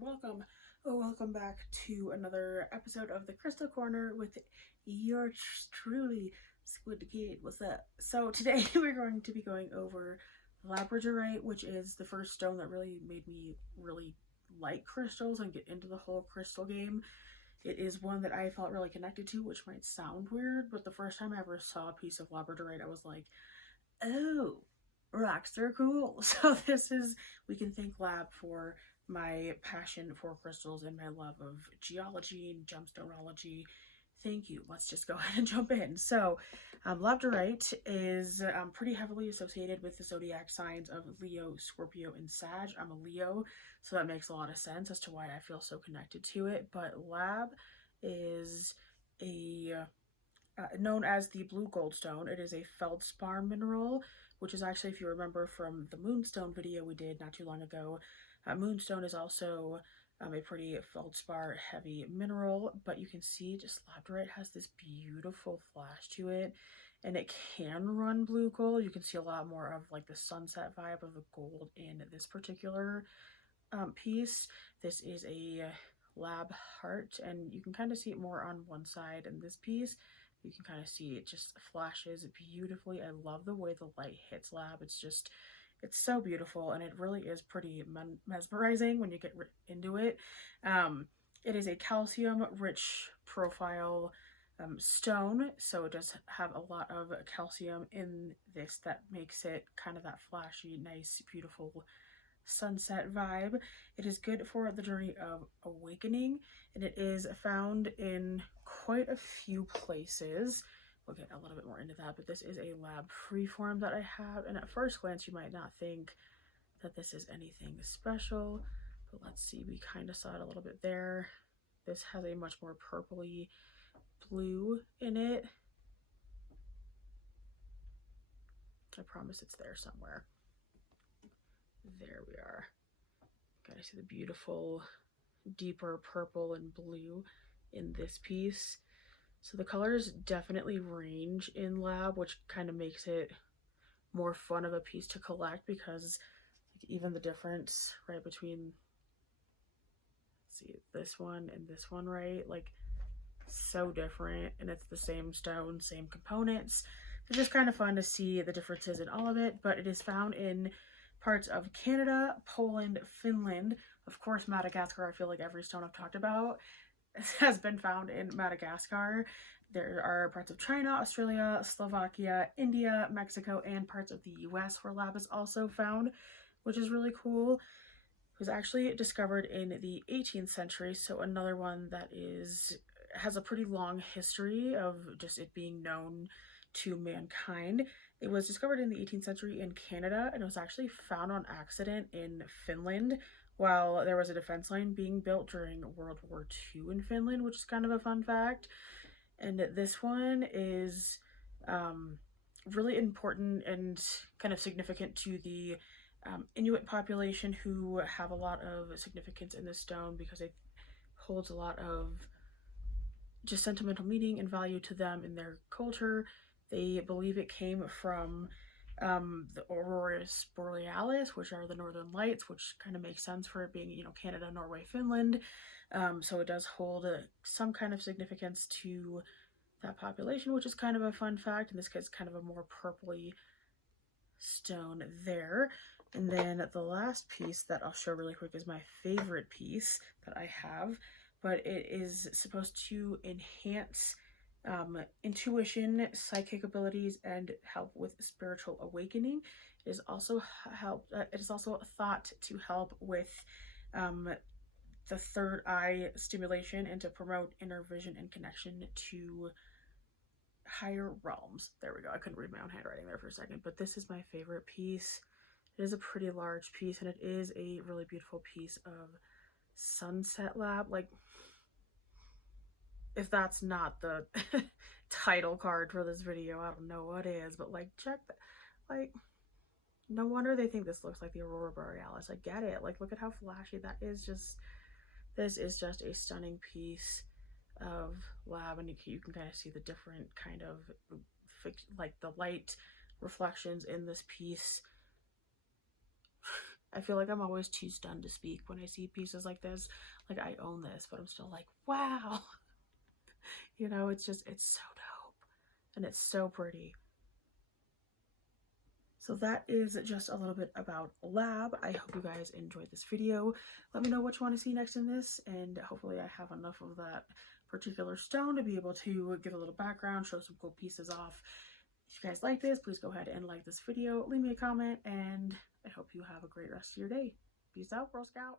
welcome back to another episode of the Crystal Corner with yours truly, Squid Kid. What's up? So today we're going to be going over Labradorite, which is the first stone that really made me really like crystals and get into the whole crystal game. It is one that I felt really connected to, which might sound weird, but the first time I ever saw a piece of Labradorite, I was like, oh, rocks are cool. So we can thank Lab for my passion for crystals and my love of geology and gemstoneology. Thank you. Let's just go ahead and jump in. So, Labradorite is pretty heavily associated with the zodiac signs of Leo, Scorpio, and Sag. I'm a Leo, so that makes a lot of sense as to why I feel so connected to it. But Lab is a known as the blue goldstone. It is a feldspar mineral, which is actually, if you remember from the moonstone video we did not too long ago, moonstone is also a pretty feldspar heavy mineral, but you can see just labradorite has this beautiful flash to it, and it can run blue gold. You can see a lot more of like the sunset vibe of the gold in this particular piece. This is a lab heart, and you can kind of see it more on one side in this piece. You can kind of see it just flashes beautifully. I love the way the light hits lab. It's so beautiful, and it really is pretty mesmerizing when you get into it. It is a calcium rich profile stone, so it does have a lot of calcium in this that makes it kind of that flashy, nice, beautiful sunset vibe. It is good for the journey of awakening, and it is found in quite a few places. We'll get a little bit more into that, but this is a lab freeform that I have, and at first glance you might not think that this is anything special, but let's see, we kind of saw it a little bit there. This has a much more purpley blue in it. I promise it's there somewhere. There we are. Gotta see the beautiful deeper purple and blue in this piece. So the colors definitely range in lab, which kind of makes it more fun of a piece to collect, because even the difference right between, let's see, this one and this one, right, like so different, and it's the same stone, same components. It's just kind of fun to see the differences in all of it. But it is found in parts of Canada, Poland, Finland, of course Madagascar. I feel like every stone I've talked about has been found in Madagascar. There are parts of China, Australia, Slovakia, India, Mexico, and parts of the US where lab is also found, which is really cool. It was actually discovered in the 18th century, so another one that has a pretty long history of just it being known to mankind. It was discovered in the 18th century in Canada, and it was actually found on accident in Finland while there was a defense line being built during World War II in Finland, which is kind of a fun fact. And this one is really important and kind of significant to the Inuit population, who have a lot of significance in this stone because it holds a lot of just sentimental meaning and value to them in their culture. They believe it came from the auroras borealis, which are the northern lights, which kind of makes sense for it being, Canada, Norway, Finland. So it does hold some kind of significance to that population, which is kind of a fun fact. In this case, kind of a more purpley stone there. And then the last piece that I'll show really quick is my favorite piece that I have, but it is supposed to enhance intuition, psychic abilities, and help with spiritual awakening. It is also thought to help with the third eye stimulation and to promote inner vision and connection to higher realms. There we go. I couldn't read my own handwriting there for a second, but this is my favorite piece. It is a pretty large piece, and it is a really beautiful piece of sunset lab. Like, if that's not the title card for this video, I don't know what is, but like, check that. Like, no wonder they think this looks like the aurora borealis. I get it. Like, look at how flashy that is. This is just a stunning piece of lab, and you can kind of see the different kind of like the light reflections in this piece. I feel like I'm always too stunned to speak when I see pieces like this. Like, I own this, but I'm still like, wow. You know, it's just, it's so dope. And it's so pretty. So that is just a little bit about Lab. I hope you guys enjoyed this video. Let me know what you want to see next in this, and hopefully I have enough of that particular stone to be able to give a little background, show some cool pieces off. If you guys like this, please go ahead and like this video, leave me a comment, and I hope you have a great rest of your day. Peace out, Girl Scout.